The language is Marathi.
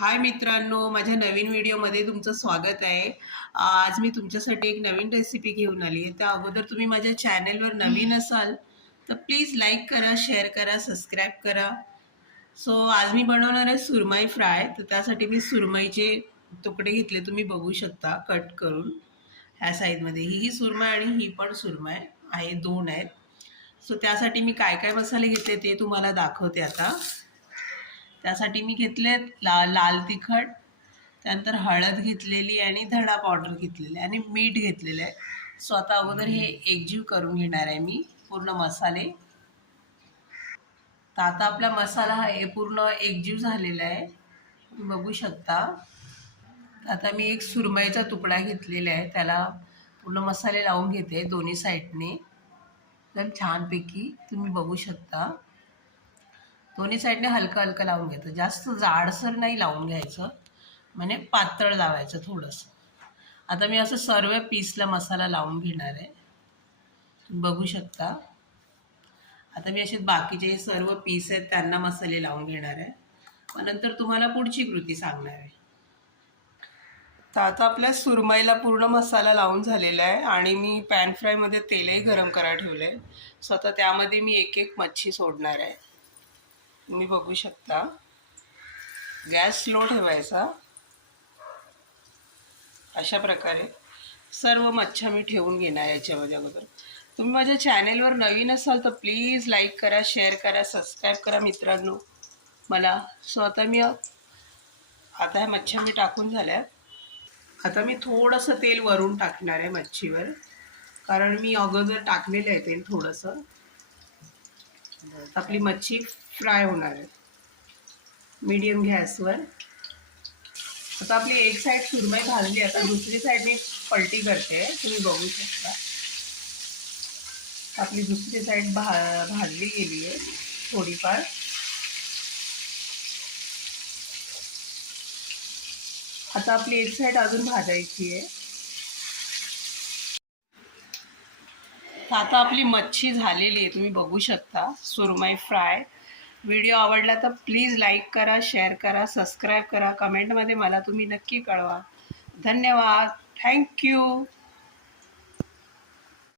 हाय मित्रांनो माझ्या नवीन व्हिडिओमध्ये तुमचं स्वागत आहे. आज मी तुमच्यासाठी एक नवीन रेसिपी घेऊन आली आहे. त्या अगोदर तुम्ही माझ्या चॅनेलवर नवीन असाल तर प्लीज लाईक करा शेअर करा सबस्क्राईब करा. सो आज मी बनवणार आहे सुरमई फ्राय तर त्यासाठी मी सुरमईचे तुकडे घेतले. तुम्ही बघू शकता कट करून. ह्या साईडमध्ये ही ही सुरमई आणि ही पण सुरमई आहे दोन आहेत. सो त्यासाठी मी काय काय मसाले घेतले ते तुम्हाला दाखवते आता. त्यासाठी मी घेतले ला लाल तिखट त्यानंतर हळद घेतलेली आणि धणा पावडर घेतलेली आणि मीठ घेतलेलं आहे. सो आता अगोदर हे एकजीव करून घेणार आहे मी पूर्ण मसाले. तर आता आपला मसाला हा हे पूर्ण एकजीव झालेला आहे. तुम्ही बघू शकता. आता मी एक सुरमईचा तुकडा घेतलेला आहे. त्याला पूर्ण मसाले लावून घेते दोन्ही साईडने. एकदम छानपैकी तुम्ही बघू शकता. दोन्ही साईडने हलकं हलकं लावून घ्यायचं जास्त जाडसर नाही लावून घ्यायचं. म्हणजे पातळ लावायचं थोडंसं. आता मी असं सर्व पीसला मसाला लावून घेणार आहे. बघू शकता. आता मी असे बाकीचे जे सर्व पीस आहेत त्यांना मसाले लावून घेणार आहे. मग नंतर तुम्हाला पुढची कृती सांगणार आहे. तर आता आपल्या सुरमईला पूर्ण मसाला लावून झालेला आहे आणि मी पॅन फ्रायमध्ये तेलही गरम करायला ठेवलं आहे सो आता त्यामध्ये मी एक एक मच्छी सोडणार आहे. तुम्ही बघू शकता. गॅस स्लो ठेवायचा. अशा प्रकारे सर्व मच्छा मी ठेवून घेणार याच्यामध्ये अगोदर. तुम्ही माझ्या चॅनेलवर नवीन असाल तर प्लीज लाईक करा शेअर करा सबस्क्राईब करा मित्रांनो. मला सो आता मी आता ह्या मच्छा मी टाकून झाल्या. आता मी थोडंसं तेल वरून टाकणार आहे मच्छीवर. कारण मी अगोदर टाकलेलं आहे तेल थोडंसं. आपली मच्छी फ्राय होणार आहे. मीडियम गॅसवर. आता आपली एक साईड सुरमई भाजली आता दुसरी साईड मी पलटी करते. तुम्ही बघू शकता. आपली दुसरी साईड भा भाजली गेली आहे. थोडीफार. आता आपली एक साईड अजून भाजायची आहे. तर आता आपली मच्छी झालेली आहे तुम्ही बघू शकता. सुरमई फ्राय. व्हिडिओ आवडला तर प्लीज लाईक करा शेअर करा सबस्क्राईब करा. कमेंटमध्ये मला तुम्ही नक्की कळवा. धन्यवाद. थँक्यू.